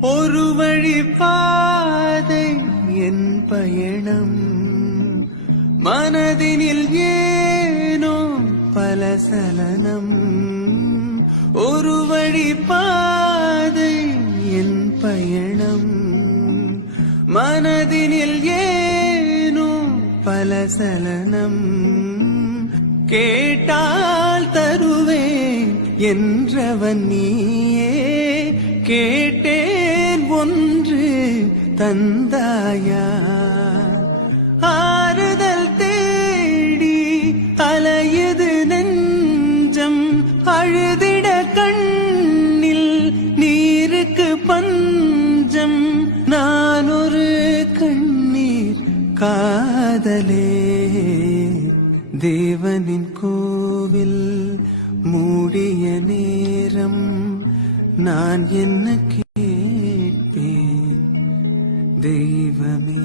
ஒரு வழி பாதை என் பயணம், மனதினில் ஏனோ பல சலனம். ஒரு வழி பாதை என் பயணம், மனதினில் ஏனோ பல சலனம். கேட்டால் தருவேன் என்றவன் நீயே, கேட்டேன் ஒன்று தந்தாயா? ஆறுதல் தேடி அலையுது நெஞ்சம், அழுதிட கண்ணில் நீருக்கு பஞ்சம். நான் ஒரு கண்ணீர் காதலே, தேவனின் கோவில் மூடிய நேரம், நான் என்ன கேட்பேன் தெய்வமே?